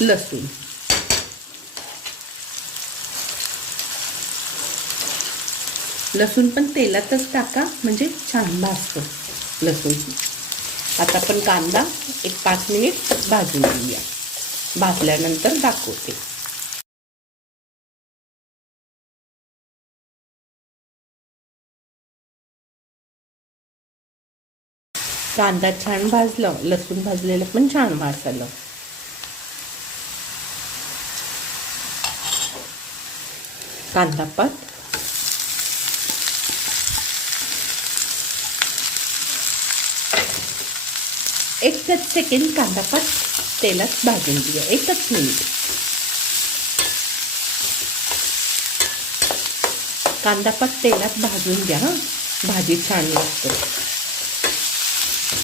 लसूण, लसूण पण तेलातच टाका म्हणजे छान भाजतो लसूण. आता आपण कांदा एक 5 मिनिट भाजून घेऊया. भाजल्यानंतर दाखवते. कांदा छान भाजलं, लसूण भाजलेलं पण छान वास आलं. कांदा पात, एकच सेकंड कांदा पात तेलात भाजून घेऊया. एकच मिनिट. कांदा पात तेलात भाजून घ्या. भाजी छान लागते.